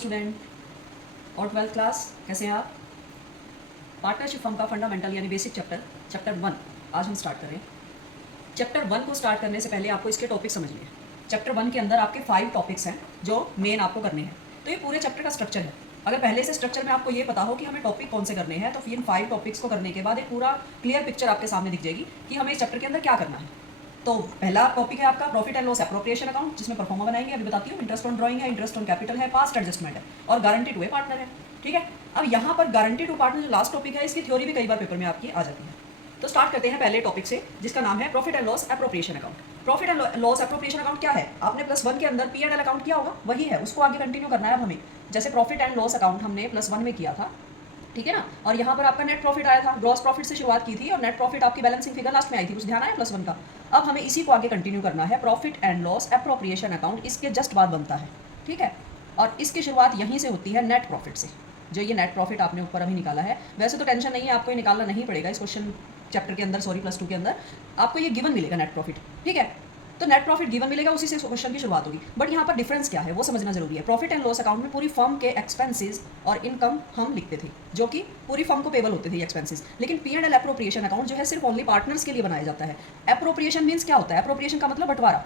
Student और 12th class, कैसे हैं आप? पार्टनरशिप फर्म का फंडामेंटल यानी बेसिक चैप्टर 1 आज हम स्टार्ट कर रहे हैं। चैप्टर 1 को स्टार्ट करने से पहले आपको इसके टॉपिक समझने हैं। चैप्टर 1 के अंदर आपके 5 टॉपिक्स हैं जो मेन आपको करने हैं। तो ये पूरे चैप्टर का स्ट्रक्चर है। अगर पहले से स्ट्रक्चर में आपको ये पता हो कि हमें टॉपिक कौन से करने हैं, तो फिर इन 5 टॉपिक्स को करने के बाद एक पूरा क्लियर पिक्चर आपके सामने दिख जाएगी कि हमें इस चैप्टर के अंदर क्या करना है। तो पहला टॉपिक है आपका profit and loss appropriation account, जिसमें परफॉर्मा बनाएंगे, अभी बताती हूँ। इंटरेस्ट ऑन ड्राइंग है, इंटरेस्ट ऑन कैपिटल है, पास्ट एडजस्टमेंट है और गारंटी टू ए पार्टनर है। ठीक है, अब यहाँ पर गारंटी टू पार्टनर जो लास्ट टॉपिक है, इसकी थ्योरी भी कई बार पेपर में आपकी आ जाती है। तो स्टार्ट करते हैं पहले टॉपिक से, जिसका नाम है profit and loss appropriation account. Profit and loss appropriation account क्या है? आपने +1 के अंदर P&L अकाउंट किया होगा, वही है, उसको आगे कंटिन्यू करना है अब हमें। जैसे प्रॉफिट एंड लॉस अकाउंट हमने +1 में किया था, ठीक है ना, और यहाँ पर आपका नेट प्रॉफिट आया था, ग्रॉस प्रॉफिट से शुरुआत की थी और नेट प्रॉफिट आपकी बैलेंसिंग फिगर लास्ट में आई थी, कुछ ध्यान आया +1 का। अब हमें इसी को आगे कंटिन्यू करना है। Profit and loss appropriation account इसके जस्ट बाद बनता है, ठीक है, और इसकी शुरुआत यहीं से होती है नेट प्रॉफिट से। जो ये नेट प्रॉफिट आपने ऊपर अभी निकाला है, वैसे तो टेंशन नहीं है, आपको ये निकालना नहीं पड़ेगा इस क्वेश्चन चैप्टर के अंदर, सॉरी +2 के अंदर आपको ये गिवन मिलेगा नेट प्रॉफिट, ठीक है। तो नेट प्रॉफिट गिवन मिलेगा, उसी से क्वेश्चन की शुरुआत होगी। बट यहाँ पर डिफरेंस क्या है वो समझना जरूरी है। प्रॉफिट एंड लॉस अकाउंट में पूरी फर्म के एक्सपेंसेस और इनकम हम लिखते थे, जो कि पूरी फर्म को पेबल होते थे एक्सपेंसेस। लेकिन P&L एप्रोप्रिएशन अकाउंट जो है सिर्फ ओनली पार्टनर्स के लिए बनाया जाता है। एप्रोप्रिएशन मीन्स क्या होता है? एप्रोप्रिएशन का मतलब बंटवारा।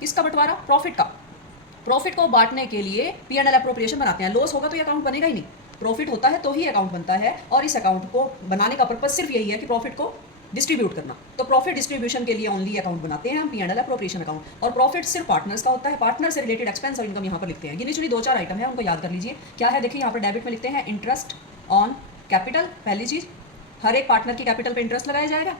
किसका बंटवारा? प्रॉफिट का। प्रॉफिट को बांटने के लिए P&L एप्रोप्रिएशन बनाते हैं। लॉस होगा तो ये अकाउंट बनेगा ही नहीं, प्रॉफिट होता है तो ही अकाउंट बनता है। और इस अकाउंट को बनाने का पर्पज सिर्फ यही है कि प्रॉफिट को डिस्ट्रीब्यूट करना। तो प्रॉफिट डिस्ट्रीब्यूशन के लिए ओनली अकाउंट बनाते हैं हम, P&L एप्रोप्रिएशन अकाउंट। और प्रॉफिट सिर्फ पार्टनर्स का होता है। पार्टनर से रिलेटेड एक्सपेंस और इनकम यहाँ पर लिखते हैं। गिनी चुनी 2-4 आइटम है, उनको याद कर लीजिए। क्या है देखिए, यहाँ पर डेबिट में लिखते हैं इंटरेस्ट ऑन कैपिटल, पहली चीज, हर एक पार्टनर की कैपिटल पर इंटरेस्ट लगाया जाएगा।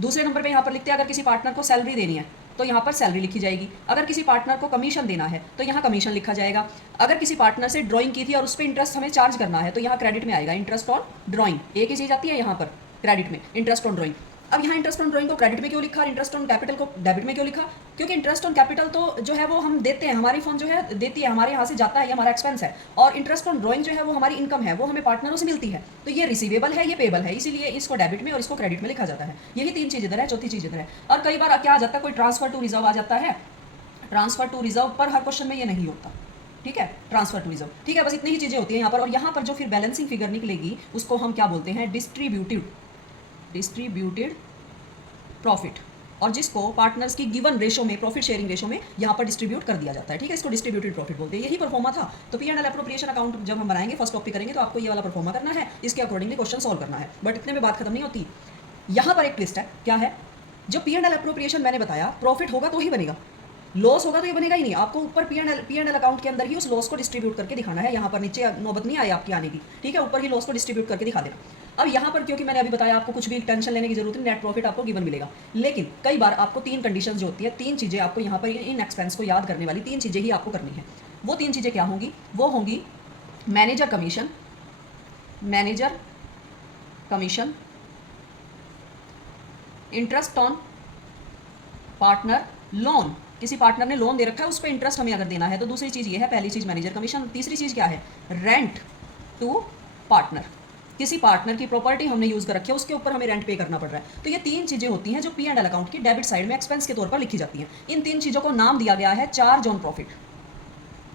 दूसरे नंबर पर यहाँ पर लिखते हैं अगर किसी पार्टनर को सैलरी देनी है तो यहाँ पर सैलरी लिखी जाएगी। अगर किसी पार्टनर को कमीशन देना है तो यहाँ कमीशन लिखा जाएगा। अगर किसी पार्टनर से ड्राइंग की थी और उस पर इंटरेस्ट हमें चार्ज करना है तो यहाँ क्रेडिट में आएगा इंटरेस्ट ऑन ड्राइंग। एक ही चीज़ आती है यहाँ पर क्रेडिट में, इंटरेस्ट ऑन ड्राइंग। अब यहाँ इंटरेस्ट ऑन ड्राइंग को क्रेडिट में क्यों लिखा और इंटरेस्ट ऑन कैपिटल को डेबिट में क्यों लिखा? क्योंकि इंटरेस्ट ऑन कैपिटल तो जो है वो हम देते हैं, हमारी फर्म जो है देती है, हमारे यहाँ से जाता है, ये हमारा एक्सपेंस है। और इंटरेस्ट ऑन ड्राइंग जो है वो हमारी इनकम है, वो हमें पार्टनरों से मिलती है। तो ये रिसीवेबल है, ये पेबल है, इसीलिए इसको डेबिट में और इसको क्रेडिट में लिखा जाता है। यही 3 चीज़ इधर है, चौथी चीज़ इधर है। और कई बार क्या आ जाता है, कोई ट्रांसफर टू रिजर्व आ जाता है। ट्रांसफर टू रिजर्व पर हर क्वेश्चन में ये नहीं होता, ठीक है, ट्रांसफर टू रिजर्व, ठीक है, बस इतनी ही चीज़ें होती हैं यहाँ पर। और यहाँ पर जो फिर बैलेंसिंग फिगर निकलेगी उसको हम क्या बोलते हैं? डिस्ट्रीब्यूटेड प्रॉफिट, और जिसको पार्टनर्स की गिवन रेशो में, प्रॉफिट शेयरिंग रेशो में यहाँ पर डिस्ट्रीब्यूट कर दिया जाता है, ठीक है। इसको डिस्ट्रीब्यूटेड प्रॉफिट बोलते हैं। यही परफॉर्मा था। तो P&L एप्रोप्रिएशन अकाउंट जब हम बनाएंगे, फर्स्ट टॉपिक करेंगे, तो आपको ये वाला परफॉर्मा करना है, इसके अकॉर्डिंगली क्वेश्चन सॉल्व करना है। बट इतने में बात खत्म नहीं होती। यहाँ पर एक ट्विस्ट है। क्या है? जो P&L एप्रोप्रिएशन मैंने बताया, प्रॉफिट होगा तो ही बनेगा, लॉस होगा तो ये बनेगा ही नहीं। आपको ऊपर P&L अकाउंट के अंदर ही उस लॉस को डिस्ट्रीब्यूट करके दिखाना है। यहाँ पर नीचे नौबत नहीं आई आपकी आने की, ठीक है, ऊपर ही लॉस को डिस्ट्रीब्यूट करके दिखा देना। अब यहाँ पर क्योंकि मैंने अभी बताया, आपको कुछ भी टेंशन लेने की जरूरत नहीं, नेट प्रॉफिट आपको गिवन मिलेगा। लेकिन कई बार आपको 3 कंडीशंस जो होती है, 3 चीज़ें आपको यहाँ पर इन एक्सपेंस को याद करने वाली 3 चीज़ें ही आपको करनी है। वो 3 चीज़ें क्या होंगी? वो होंगी manager commission, interest on partner loan, किसी पार्टनर ने लोन दे रखा है, उस पर इंटरेस्ट हमें अगर देना है तो दूसरी चीज़ ये है, पहली चीज़ मैनेजर कमीशन। तीसरी चीज़ क्या है? रेंट टू पार्टनर, किसी पार्टनर की प्रॉपर्टी हमने यूज़ कर रखी है, उसके ऊपर हमें रेंट पे करना पड़ रहा है। तो ये 3 चीज़ें होती हैं जो P&L अकाउंट की डेबिट साइड में एक्सपेंस के तौर पर लिखी जाती हैं। इन 3 चीज़ों को नाम दिया गया है charge on profit.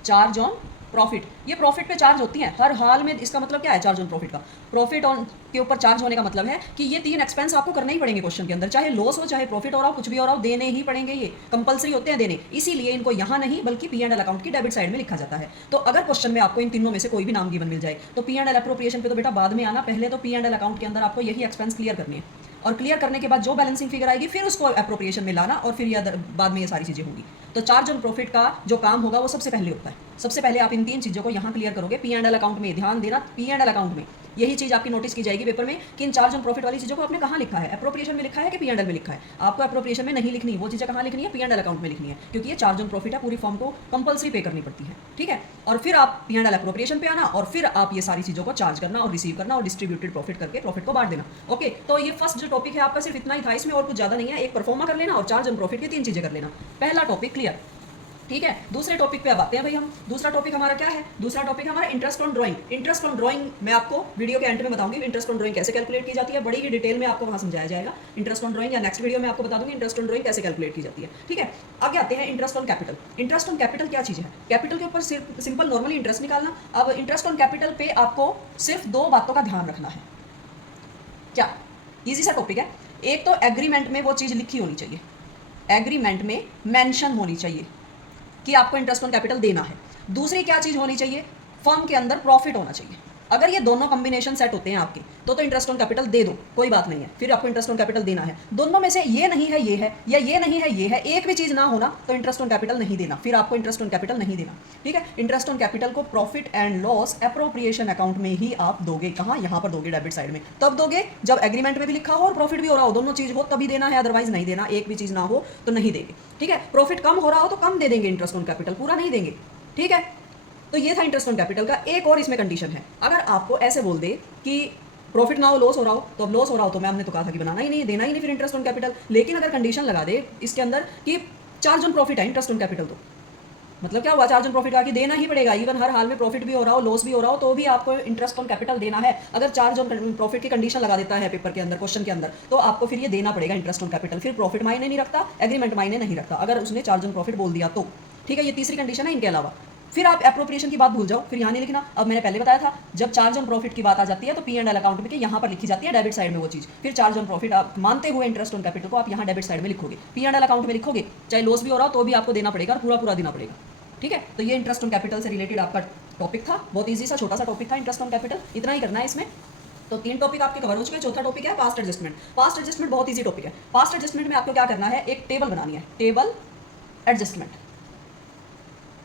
Charge on profit, ये प्रॉफिट पे चार्ज होती हैं हर हाल में। इसका मतलब क्या है चार्ज ऑन प्रॉफिट का? प्रॉफिट ऑन के ऊपर चार्ज होने का मतलब है कि ये 3 एक्सपेंस आपको करने ही पड़ेंगे क्वेश्चन के अंदर, चाहे लॉस हो, चाहे प्रॉफिट हो रहा हो, कुछ भी हो रहा हो, देने ही पड़ेंगे। ये कंपलसरी होते हैं देने, इसीलिए इनको यहाँ नहीं बल्कि P&L अकाउंट की डेबिट साइड में लिखा जाता है। तो अगर क्वेश्चन में आपको इन तीनों में से कोई भी नाम गिवन मिल जाए तो P&L एप्रोप्रिएशन पे तो बेटा बाद में आना, पहले तो P&L अकाउंट के अंदर आपको यही एक्सपेंस क्लियर करनी है। और क्लियर करने के बाद जो बैलेंसिंग फिगर आएगी फिर उसको एप्रोप्रिएशन में लाना, और फिर ये बाद में ये सारी चीज़ें होंगी। तो चार्ज ऑन प्रॉफिट का जो काम होगा वो सबसे पहले होता है। सबसे पहले आप इन 3 चीज़ों को यहाँ क्लियर करोगे P&L अकाउंट में। ध्यान देना, P&L अकाउंट में यही चीज़ आपकी नोटिस की जाएगी पेपर में कि इन चार्ज ऑन प्रॉफिट वाली चीज़ों को आपने कहाँ लिखा है, एप्रोप्रिएशन में लिखा है कि P&L में लिखा है। आपको एप्रोप्रिएशन में नहीं लिखनी, वो चीज़ें कहाँ लिखनी है? P&L अकाउंट में लिखनी है, क्योंकि ये चार्ज ऑन प्रॉफिट है, पूरी फॉर्म को कंपलसरी पे करनी पड़ती है, ठीक है। और फिर आप P&L एप्रोप्रिएशन पे आना और फिर आप ये सारी चीज़ों को चार्ज करना और रिसीव करना और डिस्ट्रीब्यूटेड प्रॉफिट करके प्रॉफिट को बांट देना। ओके, तो ये फर्स्ट जो टॉपिक है आपका सिर्फ इतना ही था, इसमें और कुछ ज़्यादा नहीं है। एक परफॉर्मा कर लेना और चार्ज ऑन प्रॉफिट की 3 चीज़ें कर लेना। पहला टॉपिक क्लियर। ठीक है, दूसरे टॉपिक पे अब आते हैं भाई हम। दूसरा टॉपिक हमारा क्या है? दूसरा टॉपिक हमारा interest on drawing. Interest on drawing मैं आपको वीडियो के एंड में बताऊंगी इंटरेस्ट ऑन ड्राइंग कैसे कैलकुलेट की जाती है, बड़ी ही डिटेल में आपको वहाँ समझाया जाएगा इंटरेस्ट ऑन ड्राइंग, या नेक्स्ट वीडियो में आपको बता दूंगी इंटरेस्ट ऑन ड्राइंग कैसे कैलकुलेट की जाती है। ठीक है, आगे आते हैं interest on capital. Interest on capital क्या चीज़ है? कैपिटल के ऊपर सिर्फ सिंपल नॉर्मली इंटरेस्ट निकालना। अब इंटरेस्ट ऑन कैपिटल पे आपको सिर्फ दो बातों का ध्यान रखना है। क्या? ईजी सा टॉपिक है। एक तो एग्रीमेंट में वो चीज़ लिखी होनी चाहिए, एग्रीमेंट में मेंशन होनी चाहिए कि आपको इंटरेस्ट ऑन कैपिटल देना है। दूसरी क्या चीज़ होनी चाहिए? फर्म के अंदर प्रॉफिट होना चाहिए। अगर ये दोनों कॉम्बिनेशन सेट होते हैं आपके तो इंटरेस्ट ऑन कैपिटल दे दो, कोई बात नहीं है, फिर आपको इंटरेस्ट ऑन कैपिटल देना है। दोनों में से ये नहीं है ये है, या ये नहीं है ये है, एक भी चीज़ ना होना तो इंटरेस्ट ऑन कैपिटल नहीं देना, फिर आपको इंटरेस्ट ऑन कैपिटल नहीं देना। ठीक है, इंटरेस्ट ऑन कैपिटल को profit and loss appropriation account में ही आप दोगे। कहाँ? यहाँ पर दोगे, डेबिट साइड में। तब दोगे जब एग्रीमेंट में भी लिखा हो और प्रॉफिट भी हो रहा हो, दोनों चीज़ हो तभी देना है, अदरवाइज नहीं देना। एक भी चीज़ ना हो तो नहीं देंगे। ठीक है, प्रॉफिट कम हो रहा हो तो कम दे देंगे इंटरेस्ट ऑन कैपिटल, पूरा नहीं देंगे। ठीक है, तो ये था इंटरेस्ट ऑन कैपिटल का। एक और इसमें कंडीशन है, अगर आपको ऐसे बोल दे कि प्रॉफिट ना हो, लॉस हो रहा हो, तो अब लॉस हो रहा हो तो मैं हमने तो कहा था कि बनाना ही नहीं, देना ही नहीं फिर इंटरेस्ट ऑन कैपिटल। लेकिन अगर कंडीशन लगा दे इसके अंदर कि चार्ज ऑन प्रॉफिट है इंटरेस्ट ऑन कैपिटल, तो मतलब क्या हुआ? चार्ज ऑन प्रॉफिट का कि देना ही पड़ेगा, इवन हर हाल में प्रॉफिट भी हो रहा हो लॉस भी हो रहा हो तो भी आपको इंटरेस्ट ऑन कैपिटल देना है। अगर चार्ज ऑन प्रॉफिट की कंडीशन लगा देता है पेपर के अंदर, क्वेश्चन के अंदर, तो आपको फिर ये देना पड़ेगा इंटरेस्ट ऑन कैपिटल। फिर प्रॉफिट मायने नहीं रखता, एग्रीमेंट मायने नहीं रखता, अगर उसने चार्ज ऑन प्रॉफिट बोल दिया तो। ठीक है, ये तीसरी कंडीशन है। इनके अलावा फिर आप एप्रोप्रिएशन की बात भूल जाओ, फिर यहाँ नहीं लिखना। अब मैंने पहले बताया था जब चार्ज ऑन प्रॉफिट की बात आ जाती है तो P&L अकाउंट में यहाँ पर लिखी जाती है डेबिट साइड में वो चीज़। फिर चार्ज ऑन प्रॉफिट आप मानते हुए इंटरेस्ट ऑन कैपिटल को आप यहाँ डेबिट साइड में लिखोगे, P&L अकाउंट में लिखोगे, चाहे लॉस भी हो रहा हो तो भी आपको देना पड़ेगा और पूरा पूरा देना पड़ेगा। ठीक है, तो ये इंटरेस्ट ऑन कैपिटल से रिलेटेड आपका टॉपिक था, बहुत ईजी सा छोटा सा टॉपिक था इंटरेस्ट ऑन कैपिटल। इतना ही करना है इसमें। तो 3 टॉपिक आपके कवर हो चुके हैं। चौथा टॉपिक है पास्ट एडजस्टमेंट। पास्ट एडजस्टमेंट बहुत ईजी टॉपिक है। पास्ट एडजस्टमेंट में आपको क्या करना है? एक टेबल बनानी है, टेबल एडजस्टमेंट।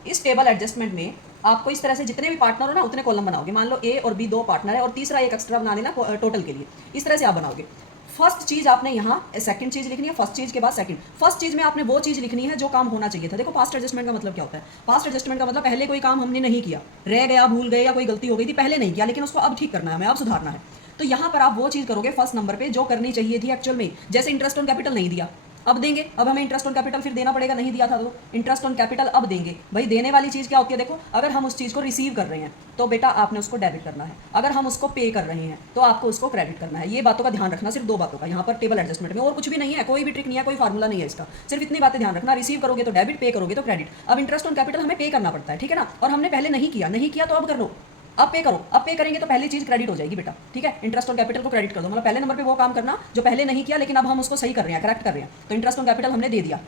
इस टेबल एडजस्टमेंट में आपको इस तरह से जितने भी पार्टनर हो ना उतने कॉलम बनाओगे। मान लो A और B 2 पार्टनर है और तीसरा एक एक्स्ट्रा बना लेना टोटल के लिए। इस तरह से आप बनाओगे। फर्स्ट चीज आपने यहाँ सेकंड चीज लिखनी है, फर्स्ट चीज के बाद सेकंड। फर्स्ट चीज में आपने वो चीज लिखनी है जो काम होना चाहिए था। देखो पास्ट एडजस्टमेंट का मतलब क्या होता है? पास्ट एडजस्टमेंट का मतलब पहले कोई काम हमने नहीं किया, रह गया, भूल गए या कोई गलती हो गई थी, पहले नहीं किया लेकिन उसको अब ठीक करना है, हमें अब सुधारना है। तो यहाँ पर आप वो चीज करोगे फर्स्ट नंबर पे जो करनी चाहिए थी एक्चुअल में। जैसे इंटरेस्ट ऑन कैपिटल नहीं दिया, अब देंगे। अब हमें इंटरेस्ट ऑन कैपिटल फिर देना पड़ेगा, नहीं दिया था तो इंटरेस्ट ऑन कैपिटल अब देंगे। भाई देने वाली चीज़ क्या होती है? देखो, अगर हम उस चीज़ को रिसीव कर रहे हैं तो बेटा आपने उसको डेबिट करना है, अगर हम उसको पे कर रहे हैं तो आपको उसको क्रेडिट करना है। ये बातों का ध्यान रखना, सिर्फ 2 बातों का यहाँ पर टेबल एडजस्टमेंट में, और कुछ भी नहीं है, कोई भी ट्रिक नहीं है, कोई फार्मूला नहीं है इसका, सिर्फ इतनी बातें ध्यान रखना। रिसीव करोगे तो डेबिट, पे करोगे तो क्रेडिट। अब इंटरेस्ट ऑन कैपिटल हमें पे करना पड़ता है, ठीक है ना, और हमने पहले नहीं किया तो अब कर लो, अब पे करो। अब पे करेंगे तो पहली चीज क्रेडिट हो जाएगी बेटा। ठीक है, इंटरेस्ट ऑन कैपिटल को क्रेडिट कर दो, मतलब पहले नंबर पे वो काम करना जो पहले नहीं किया लेकिन अब हम उसको सही कर रहे हैं, करेक्ट कर रहे हैं। तो इंटरेस्ट ऑन कैपिटल हमने दे दिया।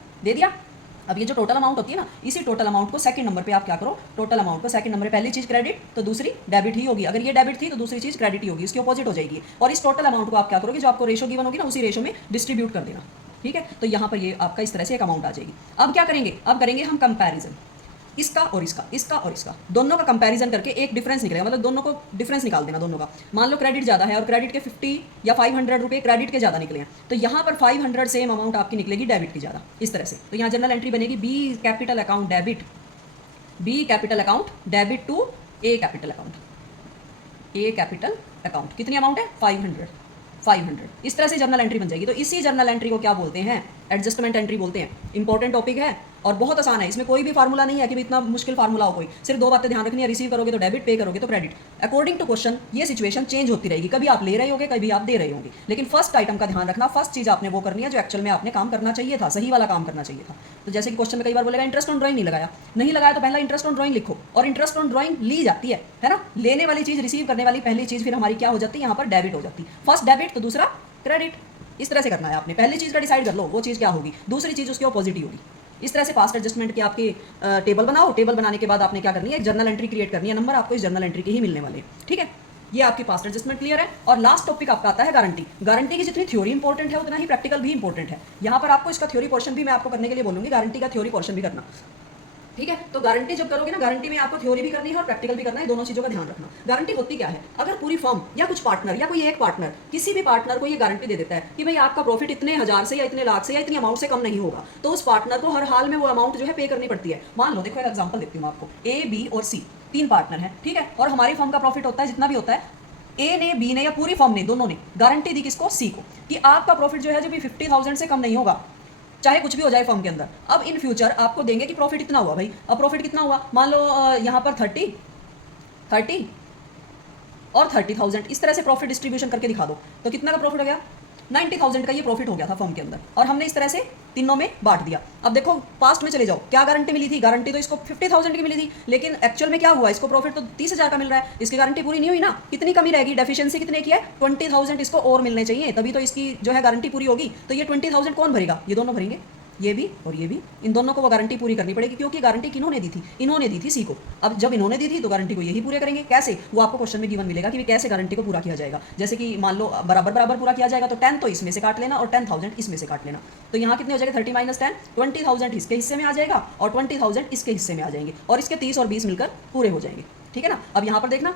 अब ये जो टोटल अमाउंट होती है ना, इसी टोटल अमाउंट को सेकंड नंबर पे आप क्या करो? टोटल अमाउंट को सेकंड नंबर पे पहली चीज क्रेडिट तो दूसरी डेबिट ही होगी। अगर ये डेबिट थी तो दूसरी चीज क्रेडिट ही होगी, इसकी अपोजिट हो जाएगी। और इस टोटल अमाउंट को आप क्या करोगे? जो आपको रेशो गिवन होगी ना उसी रेशो में डिस्ट्रीब्यूट कर देना। ठीक है, तो यहाँ पर ये आपका इस तरह से एक अमाउंट आ जाएगी। अब क्या करेंगे? अब करेंगे हम कंपैरिजन, इसका और इसका दोनों का कंपैरिजन करके एक डिफरेंस निकलेगा, मतलब दोनों को डिफरेंस निकाल देना दोनों का। मान लो क्रेडिट ज़्यादा है और क्रेडिट के 50 या 500 रुपये क्रेडिट के ज़्यादा निकले हैं, तो यहाँ पर 500 सेम अमाउंट आपकी निकलेगी डेबिट की ज़्यादा, इस तरह से। तो यहाँ जनरल एंट्री बनेगी B capital account debit to A capital account. कितनी अमाउंट है? 500। इस तरह से जर्नल एंट्री बन जाएगी। तो इसी जर्नल एंट्री को क्या बोलते हैं? एडजस्टमेंट एंट्री बोलते हैं। इंपॉर्टेंट टॉपिक है और बहुत आसान है, इसमें कोई भी फार्मूला नहीं है कि इतना मुश्किल फार्मूला हो कोई। सिर्फ 2 बातें ध्यान रखनी है, रिसीव करोगे तो डेबिट, पे करोगे तो क्रेडिट। अकॉर्डिंग टू क्वेश्चन ये सिचुएशन चेंज होती रहेगी, कभी आप ले रहे होगे, कभी आप दे रहे होंगे, लेकिन फर्स्ट आइटम का ध्यान रखना, फर्स्ट चीज आपने वो करनी है जो एक्चुअल में आपने काम करना चाहिए था, सही वाला काम करना चाहिए था। तो जैसे कि क्वेश्चन में कई बार बोलेगा इंटरेस्ट ऑन ड्राइंग नहीं लगाया तो पहला इंटरेस्ट ऑन ड्राइंग लिखो, और इंटरेस्ट ऑन ड्राइंग ली जाती है ना, लेने वाली चीज, रिसीव करने वाली पहली चीज फिर हमारी क्या हो जाती है? यहाँ पर डेबिट हो जाती है। फर्स्ट डेबिट तो दूसरा क्रेडिट, इस तरह से करना है आपने। पहली चीज का डिसाइड कर लो वो चीज क्या होगी, दूसरी चीज उसके ऑपोजिट होगी। इस तरह से पास्ट एडजस्टमेंट की आपकी टेबल बनाओ। टेबल बनाने के बाद आपने क्या करनी है? एक जर्नल एंट्री क्रिएट करनी है। नंबर आपको इस जर्नल एंट्री के ही मिलने वाले हैं। ठीक है, ये आपकी पास्ट एडजस्टमेंट क्लियर है। और लास्ट टॉपिक आपका आता है गारंटी। गारंटी की जितनी थ्योरी इंपॉर्टेंट है उतना ही प्रैक्टिकल भी इंपॉर्टेंट है। यहाँ पर आपको इसका थ्योरी पोर्शन भी मैं आपको करने के लिए बोलूंगी, गारंटी का थ्योरी पोर्शन भी करना। ठीक है, तो गारंटी जब करोगे ना, गारंटी में आपको थ्योरी भी करनी है और प्रैक्टिकल भी करना है, दोनों चीजों का ध्यान रखना। गारंटी होती क्या है? अगर पूरी फर्म या कुछ पार्टनर या कोई एक पार्टनर किसी भी पार्टनर को ये गारंटी दे देता है कि भाई आपका प्रॉफिट इतने हजार से या इतने लाख से या इतनी अमाउंट से कम नहीं होगा, तो उस पार्टनर को हर हाल में वो अमाउंट जो है पे करनी पड़ती है। मान लो, देखो एक एग्जाम्पल देती हूँ आपको, ए, बी और सी 3 पार्टनर है, ठीक है, और हमारी फर्म का प्रॉफिट होता है जितना भी होता है, ए ने, बी ने या पूरी फर्म ने, दोनों ने गारंटी दी किसको? सी को, कि आपका प्रॉफिट जो है जब भी 50,000 से कम नहीं होगा, चाहे कुछ भी हो जाए फर्म के अंदर। अब इन फ्यूचर आपको देंगे कि प्रॉफिट इतना हुआ भाई, अब प्रॉफिट कितना हुआ, मान लो यहाँ पर 30 और 30,000 इस तरह से प्रॉफिट डिस्ट्रीब्यूशन करके दिखा दो, तो कितना का प्रॉफिट हो गया, 90,000 का ये प्रॉफिट हो गया था फर्म के अंदर, और हमने इस तरह से तीनों में बांट दिया। अब देखो पास्ट में चले जाओ, क्या गारंटी मिली थी, गारंटी तो इसको 50,000 की मिली थी, लेकिन एक्चुअल में क्या हुआ, इसको प्रॉफिट तो 30,000 का मिल रहा है, इसकी गारंटी पूरी नहीं हुई ना, कितनी कमी रहेगी, डेफिशिएंसी कितने की है, 20,000 इसको और मिलने चाहिए, तभी तो इसकी जो है गारंटी पूरी होगी। तो ये 20,000 कौन भरेगा, ये दोनों भरेंगे, ये भी और ये भी, इन दोनों को वो गारंटी पूरी करनी पड़ेगी, क्योंकि गारंटी किन्होंने दी थी, इन्होंने दी थी सी को। अब जब इन्होंने दी थी तो गारंटी को यही पूरे करेंगे, कैसे, वो आपको क्वेश्चन में गिवन मिलेगा कि कैसे गारंटी को पूरा किया जाएगा। जैसे कि मान लो बराबर बराबर पूरा किया जाएगा, तो 10 तो इसमें से काट लेना और 10,000 इसमें से काट लेना, तो यहाँ कितने हो जाएगा, 30 - 10, 20,000 इसके हिस्से में आ जाएगा और 20,000 इसके हिस्से में आ जाएंगे, और इसके 30 और 20 मिलकर पूरे हो जाएंगे, ठीक है ना। अब यहाँ पर देखना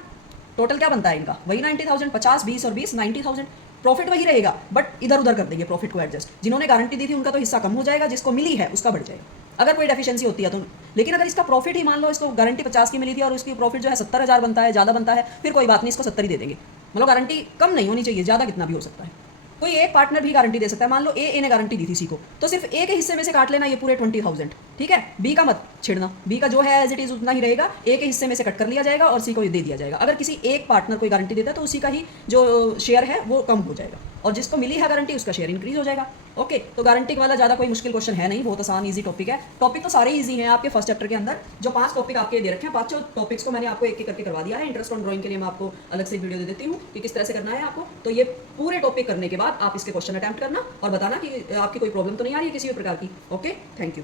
टोटल क्या बनता है इनका, वही 90,000, 50, 20 और 20, 90,000, प्रॉफिट वही रहेगा, बट इधर उधर कर देंगे प्रॉफिट को एडजस्ट, जिन्होंने गारंटी दी थी उनका तो हिस्सा कम हो जाएगा, जिसको मिली है उसका बढ़ जाएगा, अगर कोई डेफिशिएंसी होती है तो। लेकिन अगर इसका प्रॉफिट ही मान लो इसको गारंटी 50 की मिली थी और उसकी प्रॉफिट जो है 70,000 बनता है, ज़्यादा बनता है, फिर कोई बात नहीं, इसको 70 ही दे देंगे, मतलब गारंटी कम नहीं होनी चाहिए, ज़्यादा कितना भी हो सकता है। कोई एक पार्टनर भी गारंटी दे सकता है, मान लो ए ने गारंटी दी थी सी को, तो सिर्फ ए के हिस्से में से काट लेना ये पूरे 20,000, ठीक है, बी का मत छेड़ना, बी का जो है एज इट इज उतना ही रहेगा, ए के हिस्से में से कट कर लिया जाएगा और सी को दे दिया जाएगा। अगर किसी एक पार्टनर कोई गारंटी देता है तो उसी का ही जो शेयर है वो कम हो जाएगा, और जिसको मिली है गारंटी उसका शेयर इंक्रीज हो जाएगा। ओके, तो गारंटी वाला ज़्यादा कोई मुश्किल क्वेश्चन है नहीं, बहुत आसान इजी टॉपिक है। टॉपिक तो सारे इजी हैं आपके फर्स्ट चैप्टर के अंदर, जो 5 टॉपिक आपके दे रखे हैं, 5 टॉपिक्स को मैंने आपको एक एक करके करवा दिया है। इंटरेस्ट ऑन ड्राइंग के लिए मैं आपको अलग से वीडियो दे देती हूँ कि किस तरह से करना है आपको। तो ये पूरे टॉपिक करने के बाद आप इसके क्वेश्चन अटैम्प्ट करना और बताना कि आपकी कोई प्रॉब्लम तो नहीं आ रही है किसी भी प्रकार की। Okay, thank you.